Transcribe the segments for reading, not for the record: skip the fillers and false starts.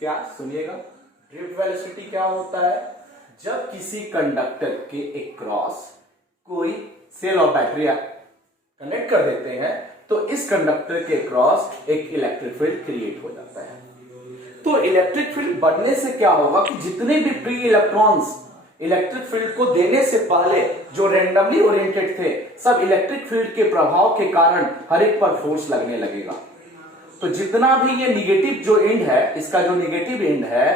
क्या सुनिएगा, drift velocity क्या होता है? जब किसी कंडक्टर के अक्रॉस कोई सेल और बैटरी कनेक्ट कर देते हैं तो इस कंडक्टर के अक्रॉस एक इलेक्ट्रिक फील्ड क्रिएट हो जाता है। तो इलेक्ट्रिक फील्ड बढ़ने से क्या होगा कि जितने भी फ्री इलेक्ट्रॉन्स इलेक्ट्रिक फील्ड को देने से पहले जो रैंडमली ओरिएंटेड थे, सब इलेक्ट्रिक फील्ड के प्रभाव के कारण हर एक पर फोर्स लगने लगेगा। तो जितना भी ये निगेटिव जो एंड है, इसका जो निगेटिव एंड है,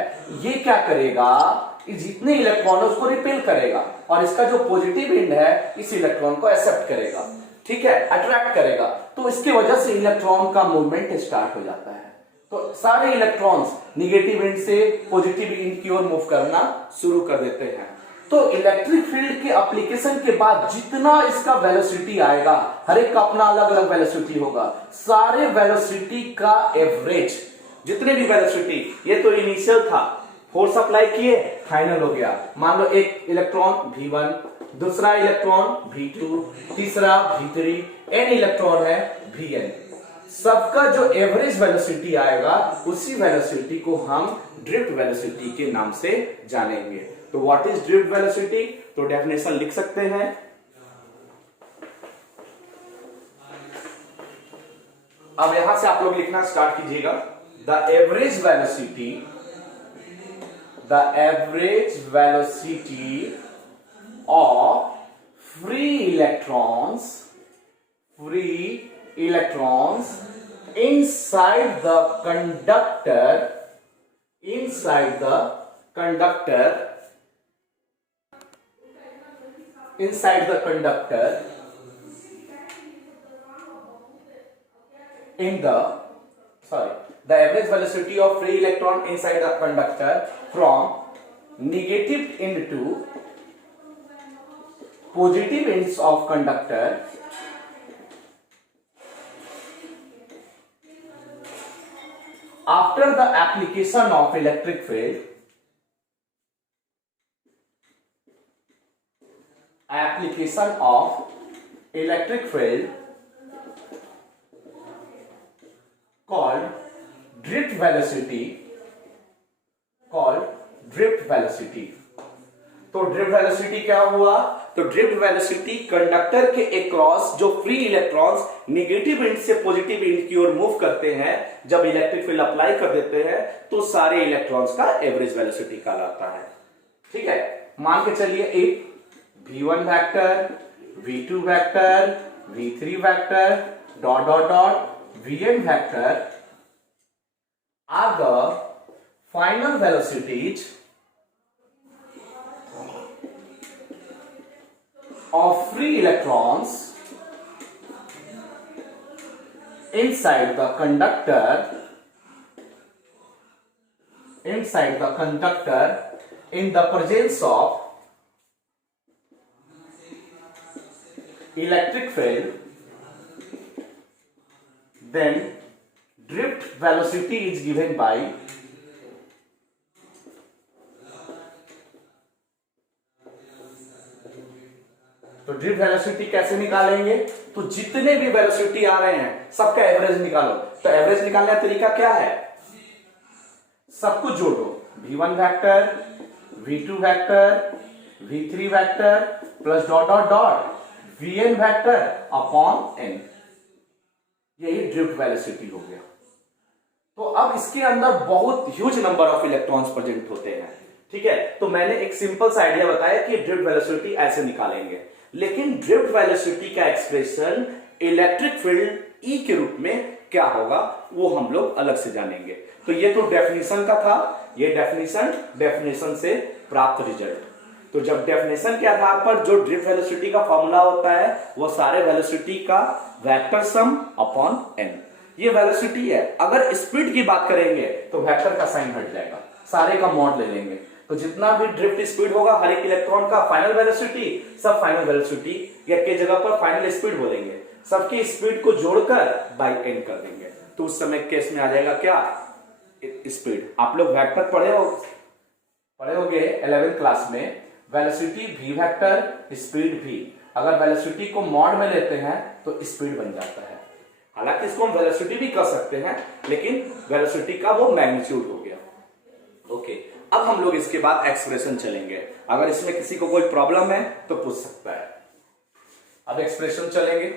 ये क्या करेगा, जितने इलेक्ट्रॉन है उसको रिपेल करेगा, और इसका जो पॉजिटिव एंड है इस इलेक्ट्रॉन को एक्सेप्ट करेगा, ठीक है, अट्रैक्ट करेगा। तो इसकी वजह से इलेक्ट्रॉन का मूवमेंट स्टार्ट हो जाता है। तो सारे इलेक्ट्रॉन्स निगेटिव एंड से पॉजिटिव एंड की ओर मूव करना शुरू कर देते हैं। तो इलेक्ट्रिक फील्ड के एप्लीकेशन के बाद जितना इसका वेलोसिटी आएगा, हर एक का अपना अलग अलग वेलोसिटी होगा, सारे वेलोसिटी का एवरेज, जितने भी वेलोसिटी, ये तो इनिशियल था, फोर्स अप्लाई किए, फाइनल हो गया। मान लो एक इलेक्ट्रॉन V1, दूसरा इलेक्ट्रॉन V2, तीसरा V3, n इलेक्ट्रॉन है Vn। सबका जो एवरेज वेलोसिटी आएगा उसी वेलोसिटी को हम ड्रिफ्ट वेलोसिटी के नाम से जानेंगे। तो व्हाट इज ड्रिफ्ट वेलोसिटी? तो डेफिनेशन लिख सकते हैं। अब यहां से आप लोग लिखना स्टार्ट कीजिएगा। The average velocity of free electrons inside the conductor inside the conductor in the average velocity of free electron inside the conductor from negative end to positive ends of conductor after the application of electric field called drift velocity तो drift velocity क्या हुआ? तो drift velocity conductor के across जो free electrons negative and से positive and की ओर move करते हैं, जब इलेक्ट्रिक फील्ड अप्लाई कर देते हैं तो सारे इलेक्ट्रॉन्स का एवरेज वेलोसिटी कहलाता है। ठीक है, मान के चलिए एक V1 vector, V2 vector, V3 vector, dot dot dot Vn vector are the final velocities of free electrons inside the conductor in the presence of electric field, then drift velocity is given by तो drift velocity कैसे निकालेंगे? तो जितने भी velocity आ रहे हैं सबका average निकालो। तो एवरेज निकालने का तरीका क्या है? सब कुछ जोड़ो, V1 vector, V2 vector, V3 vector plus dot dot dot Vn vector upon n, यही ड्रिफ्ट वेलोसिटी हो गया। तो अब इसके अंदर बहुत huge number of electrons present होते हैं। ठीक है, तो मैंने एक सिंपल सा आइडिया बताया कि ड्रिफ्ट वेलोसिटी ऐसे निकालेंगे, लेकिन ड्रिफ्ट वेलोसिटी का एक्सप्रेशन इलेक्ट्रिक फील्ड E के रूप में क्या होगा वो हम लोग अलग से जानेंगे। तो ये तो डेफिनेशन का था, ये डेफिनेशन से प्राप्त रिजल्ट। तो जब डेफिनेशन के आधार पर जो ड्रिफ्ट वेलोसिटी का फॉर्मूला होता है वो सारे वेलोसिटी का वेक्टर सम अपॉन n, ये वेलोसिटी है। अगर स्पीड की बात करेंगे तो वेक्टर का साइन हट जाएगा, सारे का मॉड ले लेंगे। तो जितना भी ड्रिफ्ट स्पीड होगा हर एक इलेक्ट्रॉन का फाइनल वेलोसिटी, सब फाइनल वेलोसिटी या के जगह पर फाइनल स्पीड बोलेंगे, सबकी स्पीड को जोड़कर बाय n कर देंगे। तो उस समय केस में आ जाएगा क्या? स्पीड। आप लोग वेक्टर पढ़े होगे 11th क्लास में, velocity v vector, speed v। अगर वेलोसिटी को मॉड में लेते हैं तो स्पीड बन जाता है। हालांकि इसको हम वेलोसिटी भी कर सकते हैं, लेकिन वेलोसिटी का वो मैग्नीट्यूड हो गया। ओके, अब हम लोग इसके बाद एक्सप्रेशन चलेंगे। अगर इसमें किसी को कोई प्रॉब्लम है तो पूछ सकता है। अब एक्सप्रेशन चलेंगे।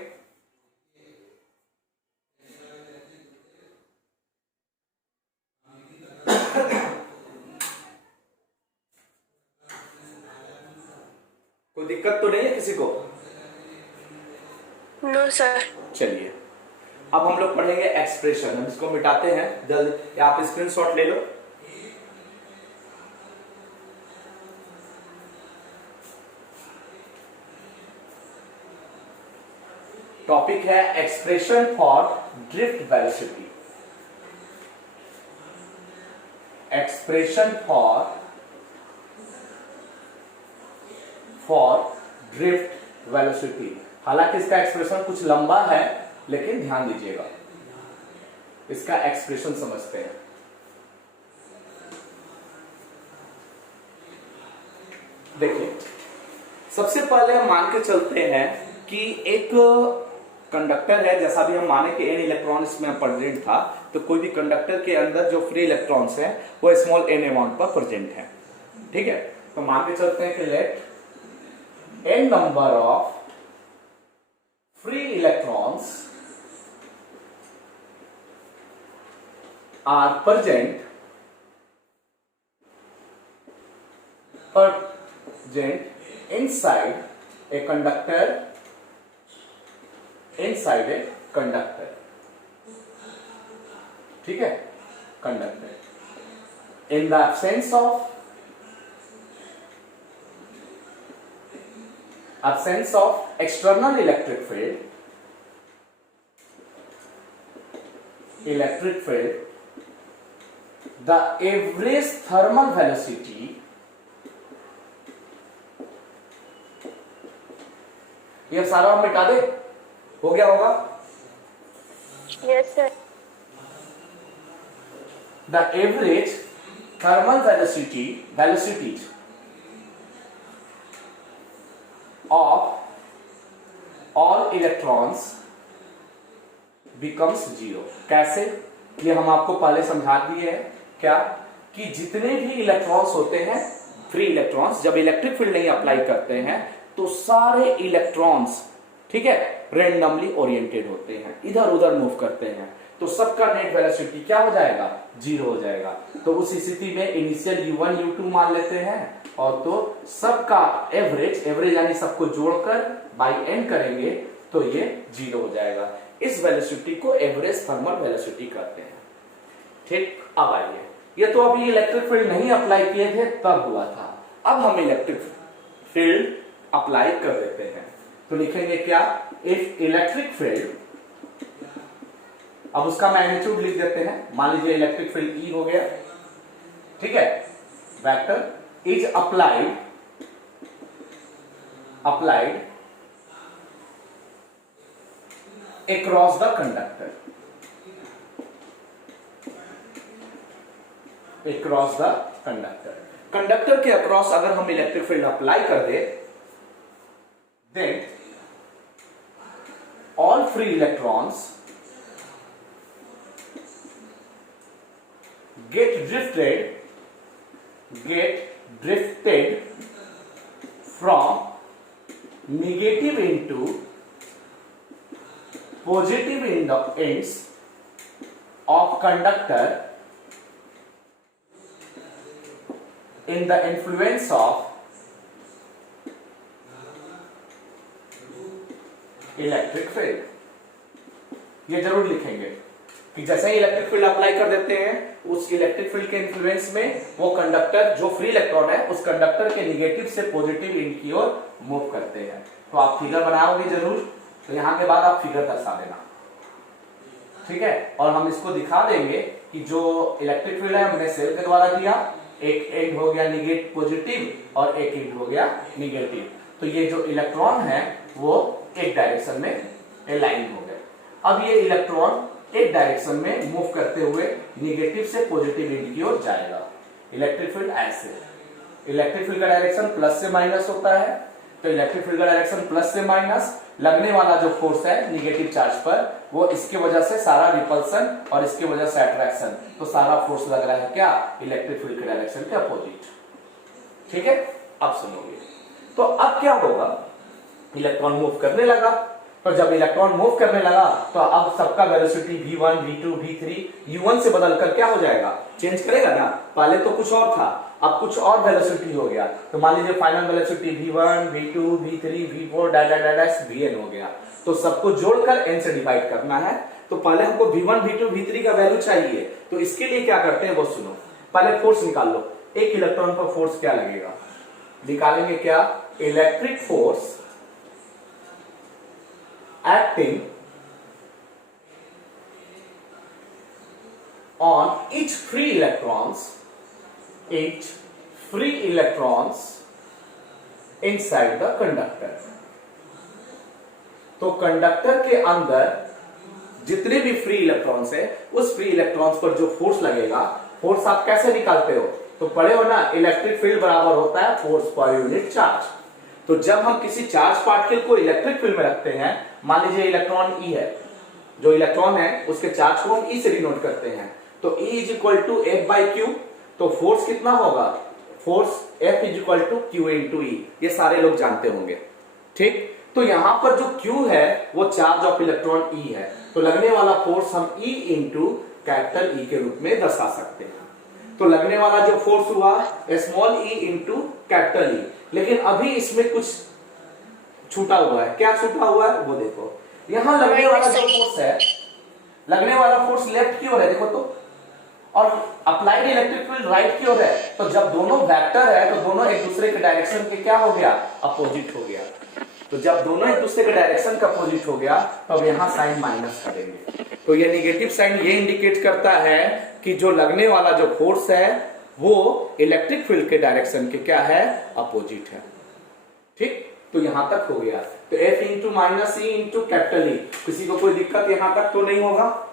कोई दिक्कत तो नहीं है किसी को? No sir. चलिए अब हम लोग पढ़ेंगे एक्सप्रेशन। हम इसको मिटाते हैं जल्दी, आप स्क्रीनशॉट ले लो। टॉपिक है expression for drift velocity. Expression for drift velocity. हालांकि इसका एक्सप्रेशन कुछ लंबा है, लेकिन ध्यान दीजिएगा, इसका एक्सप्रेशन समझते हैं। देखिए, सबसे पहले हम मान के चलते हैं कि एक कंडक्टर है, जैसा भी हम माने कि n इलेक्ट्रॉन इसमें प्रेजेंट था, तो कोई भी कंडक्टर के अंदर जो फ्री इलेक्ट्रॉन्स हैं वो स्मॉल n अमाउंट पर प्रेजेंट है। ठीक है, तो मान के चलते हैं कि let n number of free electrons are present inside a conductor, ठीक है, conductor. in the absence of external electric field, the average thermal velocity ये सारा हम मिटा दे, हो गया होगा? Yes sir. The average thermal velocities of all electrons becomes zero। कैसे? ये हम आपको पहले समझा दिए हैं। क्या? कि जितने भी इलेक्ट्रॉन्स होते हैं, फ्री इलेक्ट्रॉन्स, जब इलेक्ट्रिक फील्ड नहीं अप्लाई करते हैं तो सारे इलेक्ट्रॉन्स, ठीक है, रेंडमली ओरिएंटेड होते हैं, इधर उधर मूव करते हैं, तो सबका नेट वेलोसिटी क्या हो जाएगा? जीरो हो जाएगा। तो उस स्थिति में इनिशियल u1 u2 मान लेते हैं, और तो सबका एवरेज यानी सबको जोड़कर बाई n करेंगे तो ये जीरो हो जाएगा। इस वेलोसिटी को एवरेज थर्मल वेलोसिटी कहते हैं। ठीक, अब आइए, ये तो अभी इलेक्ट्रिक फील्ड नहीं अप्लाई किए थे तब हुआ था, अब हम इलेक्ट्रिक फील्ड अप्लाई कर देते हैं। तो लिखेंगे क्या? इफ इलेक्ट्रिक फील्ड, अब उसका मैग्नीट्यूड लिख देते हैं। मान लीजिए इलेक्ट्रिक फील्ड E हो गया, ठीक है, vector is applied across the conductor, conductor के अक्रॉस अगर हम इलेक्ट्रिक फील्ड अप्लाई कर दे, then all free electrons get drifted from negative into positive ends of conductor in the influence of electric field. ये जरूर लिखेंगे कि जैसे ही इलेक्ट्रिक फील्ड अप्लाई कर देते हैं, उस इलेक्ट्रिक फील्ड के इन्फ्लुएंस में वो कंडक्टर, जो फ्री इलेक्ट्रॉन है, उस कंडक्टर के निगेटिव से पॉजिटिव एंड की ओर मूव करते हैं। तो आप फिगर बनाओगे जरूर, तो यहां के बाद आप फिगर दर्शा देना, ठीक है। और हम इसको दिखा देंगे कि जो इलेक्ट्रिक फील्ड है हमने सेल के द्वारा दिया, एक एंड हो गया निगेटिव पॉजिटिव और एक एंड हो गया निगेटिव। तो ये जो इलेक्ट्रॉन है वो एक डायरेक्शन में अलाइन हो गए। अब ये इलेक्ट्रॉन एक डायरेक्शन में मूव करते हुए निगेटिव से पॉजिटिव एंड की ओर जाएगा। इलेक्ट्रिक फील्ड ऐसे, इलेक्ट्रिक फील्ड का डायरेक्शन प्लस से माइनस होता है, तो इलेक्ट्रिक फील्ड का डायरेक्शन प्लस से माइनस, लगने वाला जो फोर्स है निगेटिव चार्ज पर वो इसके वजह से सारा रिपल्सन और इसके वजह से अट्रैक्शन, तो सारा फोर्स लग रहा है क्या इलेक्ट्रिक फील्ड के डायरेक्शन के अपोजिट। ठीक है, अब सुनोगे। तो अब क्या होगा, इलेक्ट्रॉन मूव करने लगा, तो जब इलेक्ट्रॉन मूव करने लगा तो अब सबका velocity v1 v2 v3 u1 से बदलकर क्या हो जाएगा, चेंज करेगा ना। पहले तो कुछ और था, अब कुछ और वेलोसिटी हो गया। तो मान लीजिए final velocity v1 v2 v3 v4 dash vn हो गया। तो सबको जोड़कर n से डिवाइड करना है। तो पहले हमको v1 v2 v3 का वैल्यू चाहिए, तो इसके लिए क्या करते हैं वो सुनो। पहले फोर्स निकाल लो, एक इलेक्ट्रॉन पर फोर्स क्या लगेगा, निकालेंगे क्या, electric force acting on each free electrons inside the conductor। तो कंडक्टर के अंदर जितने भी फ्री इलेक्ट्रॉन्स है उस फ्री इलेक्ट्रॉन्स पर जो फोर्स लगेगा, फोर्स आप कैसे निकालते हो, तो पढ़े हो ना, इलेक्ट्रिक फील्ड बराबर होता है फोर्स पर यूनिट चार्ज। तो जब हम किसी चार्ज पार्टिकल को इलेक्ट्रिक फील्ड में रखते हैं, मान लीजिए इलेक्ट्रॉन ई है, जो इलेक्ट्रॉन है उसके चार्ज को हम ई से डिनोट करते हैं, तो E is equal to F by Q. तो फोर्स कितना होगा, force F is equal to Q into E, ये सारे लोग जानते होंगे। ठीक, तो यहां पर जो क्यू है वो चार्ज ऑफ इलेक्ट्रॉन ई है, तो लगने वाला फोर्स हम ई इंटू कैपिटल ई के रूप में दर्शा सकते हैं। तो लगने वाला जो फोर्स हुआ स्मॉल ई इंटू कैपिटल ई, लेकिन अभी इसमें कुछ छूटा हुआ है। क्या छूटा हुआ है वो देखो, यहां लगने वाला जो फोर्स है, लगने वाला फोर्स लेफ्ट की ओर है देखो, तो और अप्लाइड इलेक्ट्रिक फील्ड राइट की ओर है। तो जब दोनों वेक्टर है तो दोनों एक दूसरे के डायरेक्शन के क्या हो गया, अपोजिट हो गया। तो जब दोनों एक दूसरे के डायरेक्शन का अपोजिट हो गया तो अब यहां साइन माइनस करेंगे। तो ये नेगेटिव साइन ये इंडिकेट करता है कि जो लगने वाला जो फोर्स है वो इलेक्ट्रिक फील्ड के डायरेक्शन के क्या है, अपोजिट है। ठीक, तो यहां तक हो गया। तो F इंटू माइनस ई इंटू कैपिटल ई, किसी को कोई दिक्कत यहां तक तो नहीं होगा।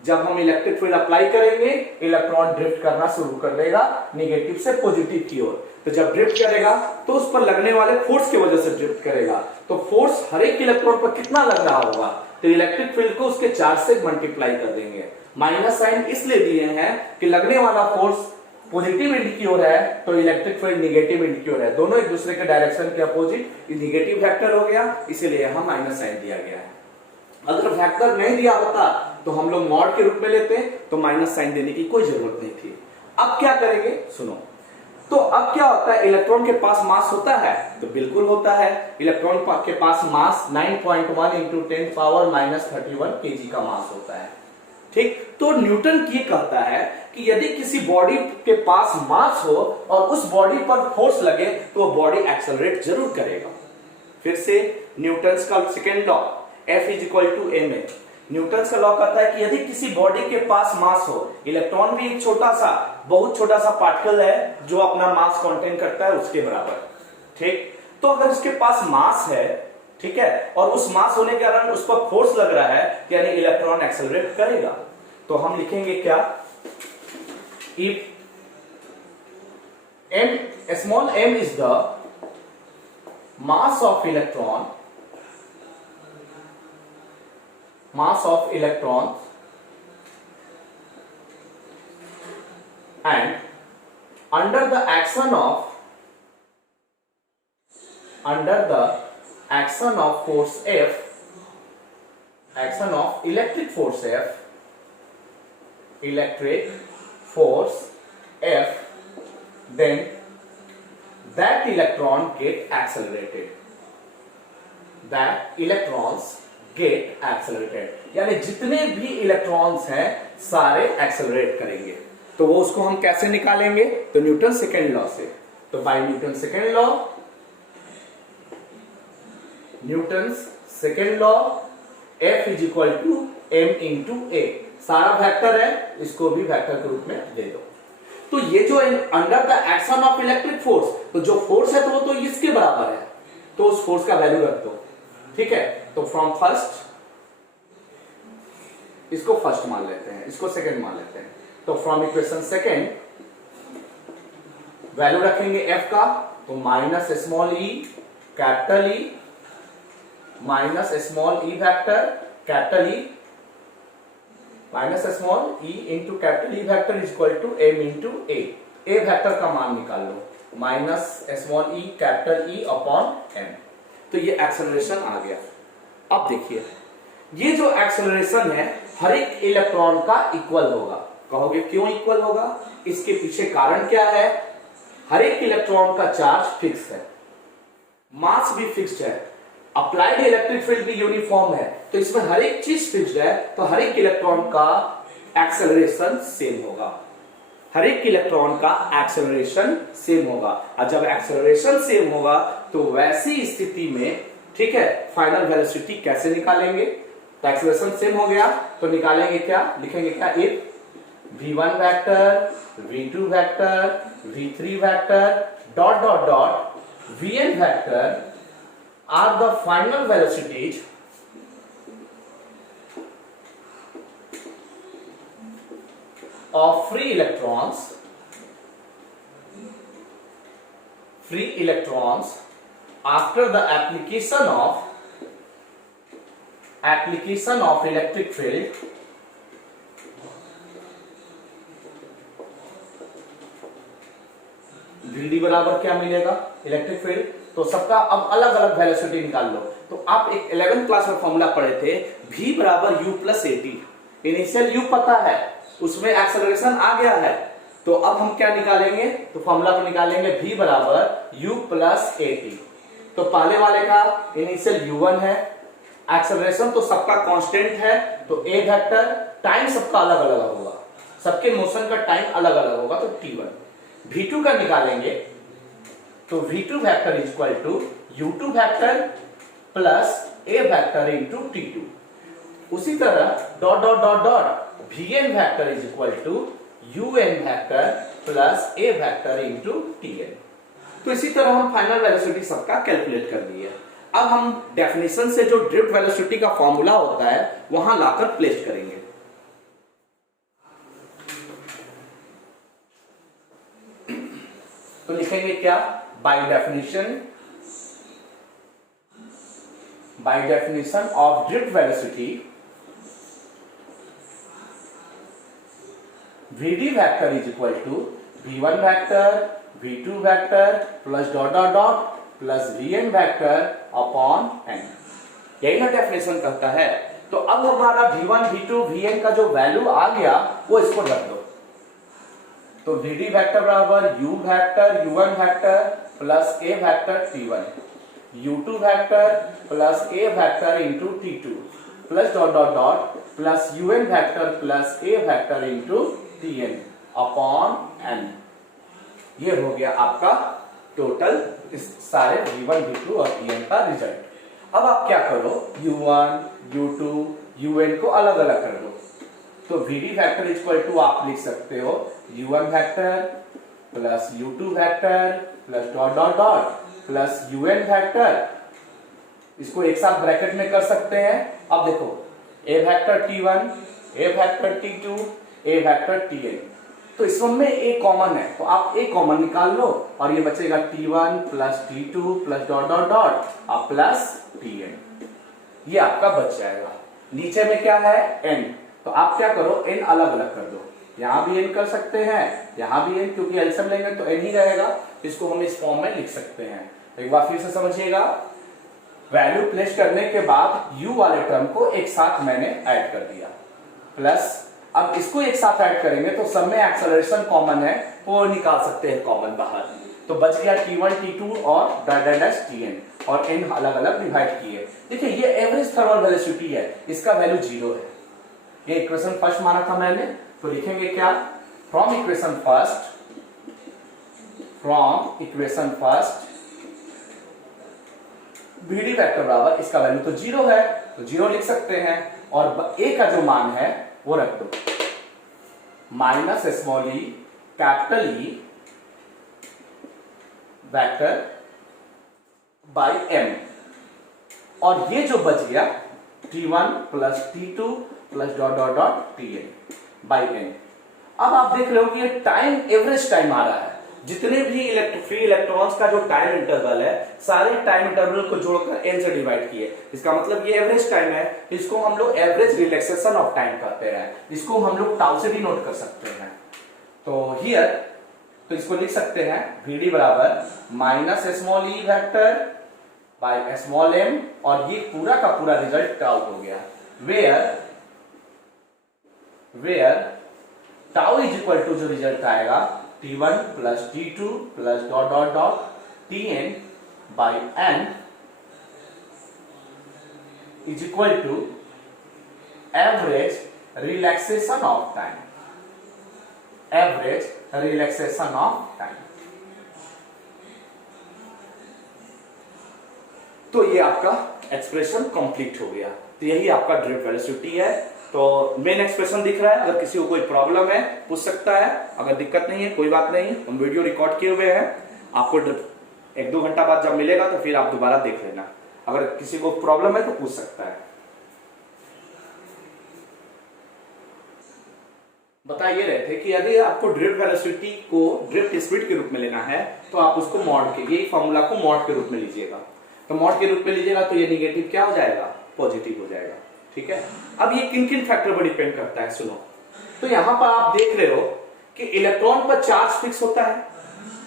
जब हम इलेक्ट्रिक फील्ड अप्लाई करेंगे इलेक्ट्रॉन ड्रिफ्ट करना शुरू कर देगा नेगेटिव से पॉजिटिव की ओर। तो जब ड्रिफ्ट करेगा तो उस पर लगने वाले फोर्स की वजह से ड्रिफ्ट करेगा। तो फोर्स हर एक इलेक्ट्रॉन पर कितना लग रहा होगा, तो इलेक्ट्रिक फील्ड को उसके चार्ज से मल्टीप्लाई कर देंगे। माइनस साइन इसलिए दिए हैं कि लगने वाला फोर्स पॉजिटिव एंड की ओर है तो इलेक्ट्रिक फील्ड नेगेटिव एंड की ओर है, दोनों एक दूसरे के डायरेक्शन के अपोजिट। नेगेटिव वेक्टर हो गया, इसीलिए यहां माइनस साइन दिया गया है। अगर वेक्टर नहीं दिया होता तो हम लोग मॉड के रूप में लेते, तो माइनस साइन देने की कोई जरूरत नहीं थी। अब क्या करेंगे सुनो। तो अब क्या होता है, इलेक्ट्रॉन के पास मास होता है, तो बिल्कुल होता है। इलेक्ट्रॉन के पास मास 9.1 इंटू 10 पावर माइनस 31 केजी का मास होता है। ठीक, तो न्यूटन ये कहता है कि यदि किसी बॉडी के पास मास हो और उस बॉडी पर फोर्स लगे तो वो बॉडी एक्सेलरेट जरूर करेगा। फिर से न्यूटन का second law, F is equal to M A. Newton का लॉ कहता है कि यदि किसी बॉडी के पास मास हो, इलेक्ट्रॉन भी एक छोटा सा, बहुत छोटा सा पार्टिकल है जो अपना मास कंटेन करता है उसके बराबर। ठीक, तो अगर उसके पास मास है, ठीक है, और उस मास होने के कारण उस पर फोर्स लग रहा है, यानी इलेक्ट्रॉन एक्सेलरेट करेगा। तो हम लिखेंगे क्या, if m, small m is the mass of electron, and under the action of force F, action of electric force F, then that electron get accelerated, यानी जितने भी इलेक्ट्रॉन्स हैं सारे एक्सेलरेट करेंगे। तो वो उसको हम कैसे निकालेंगे, तो न्यूटन सेकेंड लॉ से। तो by Newton second law F is equal to m into a. सारा वेक्टर है, इसको भी वेक्टर के रूप में दे दो। तो ये जो under the action of electric force, तो जो फोर्स है तो वो तो इसके बराबर है, तो उस फोर्स का वैल्यू रख दो। ठीक है, तो फ्रॉम फर्स्ट, इसको फर्स्ट मान लेते हैं, इसको सेकंड मान लेते हैं। तो फ्रॉम इक्वेशन सेकंड वैल्यू रखेंगे F का, तो minus small E capital E minus small E vector, capital E minus small E into capital E vector is equal to M into A vector का मान निकाल लो, minus small E capital E upon M. तो ये acceleration आ गया। अब देखिए ये जो एक्सेलरेशन है हर एक इलेक्ट्रॉन का इक्वल होगा। कहोगे क्यों इक्वल होगा? इसके पीछे कारण क्या है? हर एक इलेक्ट्रॉन का चार्ज फिक्स है, मास भी फिक्स्ड है, अप्लाइड इलेक्ट्रिक फील्ड भी यूनिफॉर्म है, तो इसमें हर एक चीज फिक्स्ड है, तो हर एक इलेक्ट्रॉन का एक्सेलरेशन सेम होगा। हर एक इलेक्ट्रॉन का एक्सेलरेशन सेम होगा, और जब एक्सेलरेशन सेम होगा तो वैसी स्थिति में, ठीक है, फाइनल वेलोसिटी कैसे निकालेंगे? तो एक्सेलरेशन सेम हो गया तो निकालेंगे क्या? लिखेंगे क्या? If v1 vector, v2 vector, v3 vector dot dot dot vn vector are the final velocities of free electrons after the application of electric field Vd बराबर क्या मिलेगा? Electric field. तो सबका अब अलग अलग वेलोसिटी निकाल लो। तो आप एक 11th क्लास में फॉर्मूला पढ़े थे, v बराबर u plus eighty. Initial u पता है, उसमें एक्सेलरेशन आ गया है, तो अब हम क्या निकालेंगे? तो फॉर्मूला को निकालेंगे v बराबर u प्लस एटी। तो पहले वाले का इनिशियल u1 है, एक्सेलरेशन तो सबका कांस्टेंट है, तो a वेक्टर टाइम सबका अलग अलग होगा, सबके मोशन का टाइम अलग अलग होगा, तो t1। v2 का निकालेंगे तो v2 vector is equal to u2 vector plus a vector into t2। उसी तरह dot dot dot dot vn vector is equal to un vector plus a vector into tn। तो इसी तरह हम फाइनल वेलोसिटी सबका कैलकुलेट कर दिए। अब हम डेफिनेशन से जो ड्रिफ्ट वेलोसिटी का फॉर्मूला होता है वहां लाकर प्लेस करेंगे। तो लिखेंगे क्या? By definition of drift velocity Vd vector is equal to v1 vector, v2 vector plus dot dot dot plus vn vector upon n। यही ना डेफिनेशन कहता है। तो अब हमारा v1, v2, vn का जो वैल्यू आ गया वो इसको रख दो। तो Vd वेक्टर बराबर u vector u1 vector plus a vector t1, u2 vector plus a vector into t2 plus dot dot dot plus un vector plus a vector into tn upon n। ये हो गया आपका total इस सारे v1, v2 और vn का result. अब आप क्या करो? u1, u2, un को अलग अलग कर दो। तो Vd वेक्टर इक्वल टू आप लिख सकते हो u1 vector plus u2 vector plus dot dot dot plus un vector, इसको एक साथ ब्रैकेट में कर सकते हैं। अब देखो a vector t1, a vector t2, a vector tn, तो इसमें a कॉमन है तो आप a कॉमन निकाल लो और ये बचेगा t1 plus t2 plus dot dot dot और प्लस tn, ये आपका बच जाएगा। नीचे में क्या है? n, तो आप क्या करो? n अलग अलग कर दो, यहां भी n कर सकते हैं, यहां भी n, क्योंकि एलसीएम लेंगे तो n ही रहेगा। इसको हम इस फॉर्म में लिख सकते हैं। एक बार फिर से समझिएगा, वैल्यू प्लेस करने के बाद u वाले टर्म को एक साथ मैंने ऐड कर दिया, प्लस अब इसको एक साथ ऐड करेंगे तो सब में एक्सेलरेशन कॉमन है, वो निकाल सकते हैं कॉमन बाहर, तो बच गया t1, t2 और tn, और n अलग अलग डिवाइड किए। देखिए ये एवरेज थर्मल वेलोसिटी है, इसका वैल्यू 0 है। ये इक्वेशन फर्स्ट माना था मैंने, तो लिखेंगे क्या? From equation first Vd vector बराबर, इसका वैल्यू तो 0 है तो 0 लिख सकते हैं, और a का जो मान है वो रख दो, minus small E capital E vector by m, और ये जो बच गया t1 plus t2 plus dot dot dot tn by n। अब आप देख रहे हो कि ये टाइम एवरेज टाइम आ रहा है, जितने भी फ्री इलेक्ट्रॉन्स का जो टाइम इंटरवल है, सारे टाइम इंटरवल को जोड़कर n से डिवाइड किए। इसका मतलब ये एवरेज टाइम है, इसको हम लोग एवरेज रिलैक्सेशन ऑफ टाइम कहते हैं। इसको हम लोग टाउ से भी नोट कर सकते हैं। तो हियर, तो इसको लिख सकते हैं Vd बराबर minus small E vector by small m, और ये पूरा का पूरा रिजल्ट टाउ हो गया। Where tau is equal to, जो रिजल्ट आएगा T1 plus T2 plus dot dot dot Tn by n is equal to average relaxation of time. Average relaxation of time. तो ये आपका एक्सप्रेशन कंप्लीट हो गया। तो यही आपका ड्रिफ्ट वेलोसिटी है। तो मेन एक्सप्रेशन दिख रहा है, अगर किसी को कोई प्रॉब्लम है पूछ सकता है, अगर दिक्कत नहीं है कोई बात नहीं, हम वीडियो रिकॉर्ड किए हुए हैं, आपको 1-2 घंटा बाद जब मिलेगा तो फिर आप दोबारा देख लेना। अगर किसी को प्रॉब्लम है तो पूछ सकता है। बता ये रहे थे कि यदि आपको ड्रिफ्ट वेलोसिटी को ड्रिफ्ट स्पीड के रूप में लेना है तो आप उसको मॉड के, यही फॉर्मूला को मॉड के रूप में लीजिएगा। तो मॉड के रूप में लीजिएगा तो ये निगेटिव क्या हो जाएगा, पॉजिटिव हो जाएगा। ठीक है, अब ये किन किन फैक्टर पर डिपेंड करता है सुनो। तो यहां पर आप देख रहे हो कि इलेक्ट्रॉन पर चार्ज फिक्स होता है,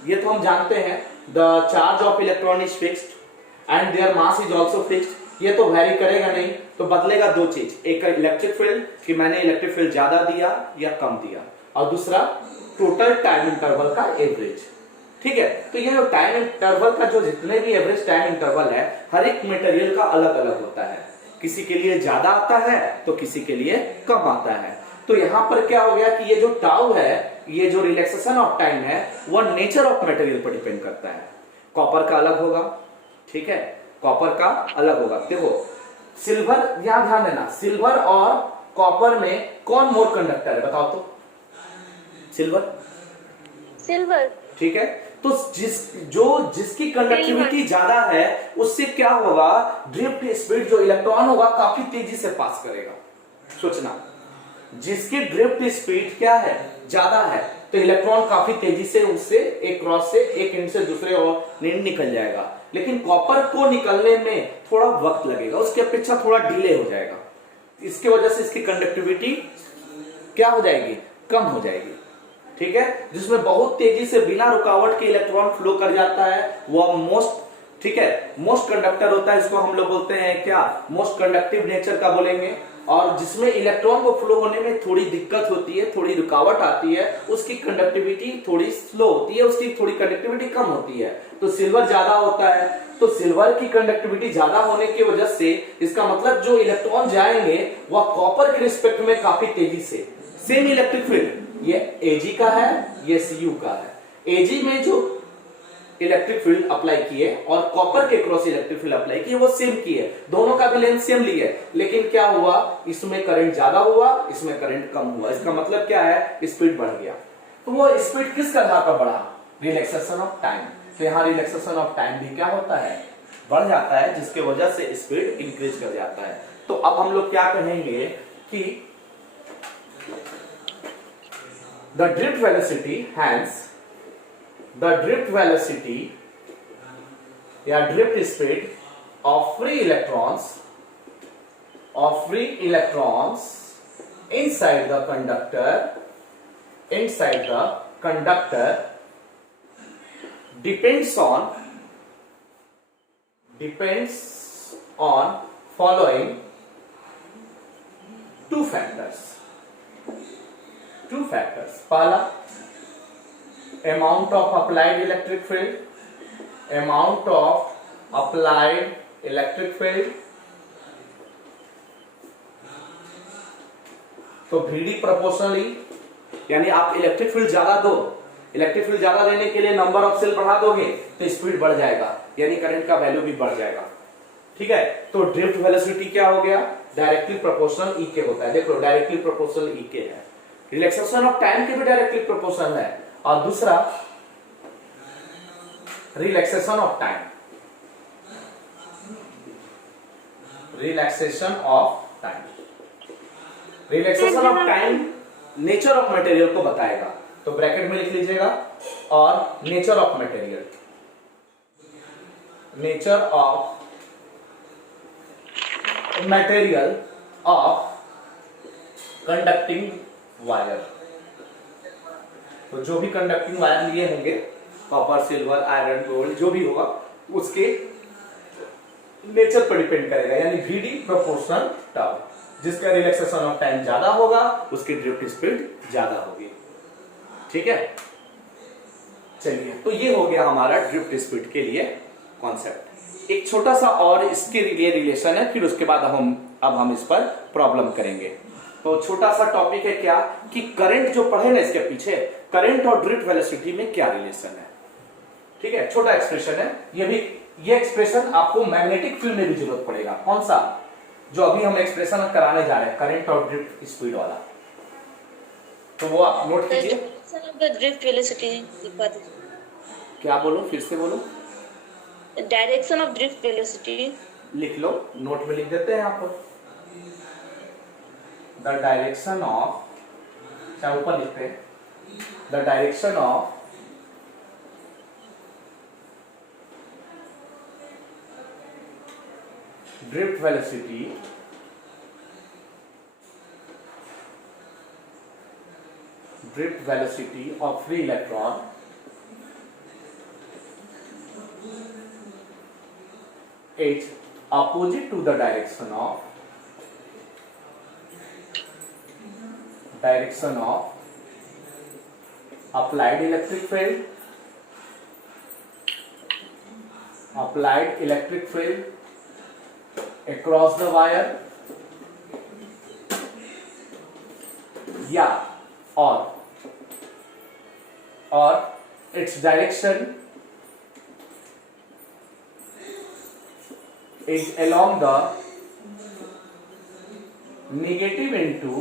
ये तो हम जानते हैं, the charge of electron is fixed and their mass is also fixed. ये तो वेरी करेगा नहीं, तो बदलेगा दो चीज, एक इलेक्ट्रिक फील्ड कि मैंने इलेक्ट्रिक फील्ड ज्यादा दिया या कम दिया, और दूसरा टोटल टाइम इंटरवल का एवरेज। ठीक है, तो ये जो टाइम इंटरवल का जो जितने भी एवरेज टाइम इंटरवल है, हर एक मटेरियल का अलग अलग होता है, किसी के लिए ज्यादा आता है तो किसी के लिए कम आता है। तो यहां पर क्या हो गया कि ये जो टाउ है, ये जो रिलैक्सेशन ऑफ टाइम है, वह नेचर ऑफ मटेरियल पर डिपेंड करता है। कॉपर का अलग होगा, ठीक है, कॉपर का अलग होगा। देखो सिल्वर, यहां ध्यान देना, सिल्वर और कॉपर में कौन मोर कंडक्टर है बताओ तो? सिल्वर। ठीक है, तो जिसकी कंडक्टिविटी ज्यादा है उससे क्या होगा, ड्रिफ्ट स्पीड जो इलेक्ट्रॉन होगा काफी तेजी से पास करेगा। सोचना, जिसकी ड्रिफ्ट स्पीड क्या है, ज्यादा है, तो इलेक्ट्रॉन काफी तेजी से उससे एक क्रॉस से एक एंड से दूसरे और निकल जाएगा। लेकिन कॉपर को निकलने में थोड़ा वक्त लगेगा, उसकी अपेक्षा थोड़ा डिले हो जाएगा। इसके वजह से इसकी कंडक्टिविटी क्या हो जाएगी, कम हो जाएगी। ठीक है, जिसमें बहुत तेजी से बिना रुकावट के इलेक्ट्रॉन फ्लो कर जाता है वह मोस्ट, ठीक है, मोस्ट कंडक्टर होता है। इसको हम लोग बोलते हैं क्या, मोस्ट कंडक्टिव नेचर का बोलेंगे। और जिसमें इलेक्ट्रॉन को फ्लो होने में थोड़ी दिक्कत होती है, थोड़ी रुकावट आती है, उसकी कंडक्टिविटी थोड़ी स्लो होती है, उसकी थोड़ी कंडक्टिविटी कम होती है। तो सिल्वर ज्यादा होता है, तो सिल्वर की कंडक्टिविटी ज्यादा होने की वजह से इसका मतलब जो इलेक्ट्रॉन जाएंगे वह कॉपर के रिस्पेक्ट में काफी तेजी से, सेम इलेक्ट्रिक फील्ड, ये Ag का है, ये Cu का है। Ag में जो इलेक्ट्रिक फील्ड अप्लाई किए और कॉपर के क्रॉस इलेक्ट्रिक फील्ड अप्लाई किए वो सेम किए, दोनों का भी लेंथ सेम लिए, लेकिन क्या हुआ, इसमें करंट ज्यादा हुआ, इसमें करंट कम हुआ। इसका मतलब क्या है, स्पीड बढ़ गया। तो वो स्पीड किस तरह का बढ़ा, रिलैक्सेशन ऑफ टाइम। तो यहाँ रिलैक्सेशन ऑफ टाइम भी क्या होता है, बढ़ जाता है, जिसके वजह से स्पीड इंक्रीज कर जाता है। तो अब हम लोग क्या कहेंगे कि the drift velocity, hence the drift velocity या drift speed of free electrons inside the conductor depends on following two factors. पहला, amount of applied electric field, तो Vd प्रोपोर्शनली, यानी आप इलेक्ट्रिक फील्ड ज्यादा दो, इलेक्ट्रिक फील्ड ज्यादा देने के लिए नंबर ऑफ सेल बढ़ा दोगे तो स्पीड बढ़ जाएगा, यानी करंट का वैल्यू भी बढ़ जाएगा। ठीक है, तो ड्रिफ्ट वेलोसिटी क्या हो गया, डायरेक्टली प्रोपोर्शनल ई के होता है। देखो डायरेक्टली प्रोपोर्शनल ई के है, रिलैक्सेशन ऑफ टाइम के भी डायरेक्टली प्रोपोर्शनल है, और दूसरा relaxation of time, relaxation of time nature of material को बताएगा। तो ब्रैकेट में लिख लीजिएगा। और nature of material, nature of material of conducting wire. तो जो भी कंडक्टिंग वायर लिए होंगे, कॉपर, सिल्वर, आयरन, गोल्ड, जो भी होगा उसके नेचर पर डिपेंड करेगा, यानी VD प्रोपोर्शनल टाउ। जिसका रिलैक्सेशन ऑफ टाइम ज्यादा होगा उसकी ड्रिफ्ट स्पीड ज्यादा होगी। ठीक है, चलिए, तो ये हो गया हमारा ड्रिफ्ट स्पीड के लिए कॉन्सेप्ट। एक छोटा सा और इसके लिए रिलेशन है, फिर उसके बाद हम इस पर प्रॉब्लम करेंगे। तो छोटा सा टॉपिक है क्या कि करंट जो पढ़े ना इसके पीछे, करंट और ड्रिफ्ट वेलोसिटी में क्या रिलेशन है। ठीक है, छोटा एक्सप्रेशन है ये एक्सप्रेशन आपको मैग्नेटिक फील्ड में भी जरूरत पड़ेगा। कौन सा? जो अभी हम एक्सप्रेशन कराने जा रहे हैं, करंट और ड्रिफ्ट स्पीड वाला। तो वो आप नोट कीजिए। ड्रिफ्ट वेलोसिटी क्या बोलो, फिर से बोलो। डायरेक्शन ऑफ ड्रिफ्ट वेलोसिटी लिख लो, नोट में लिख देते हैं आप। द डायरेक्शन ऑफ, चाहे ऊपर लिखते हैं, the direction of drift velocity of free electron is opposite to the direction of applied electric field across the wire, या और its direction is along the negative into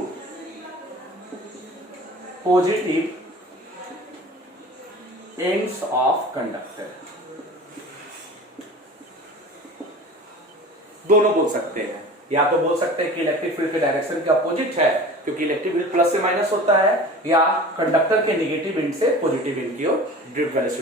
positive ends of conductor। दोनों बोल सकते हैं, या तो बोल सकते हैं कि इलेक्ट्रिक फील्ड के डायरेक्शन के अपोजिट है, क्योंकि इलेक्ट्रिक फील्ड प्लस से माइनस होता है, या कंडक्टर के नेगेटिव एंड से पॉजिटिव एंड की ओर ड्रिफ्ट वेलोसिटी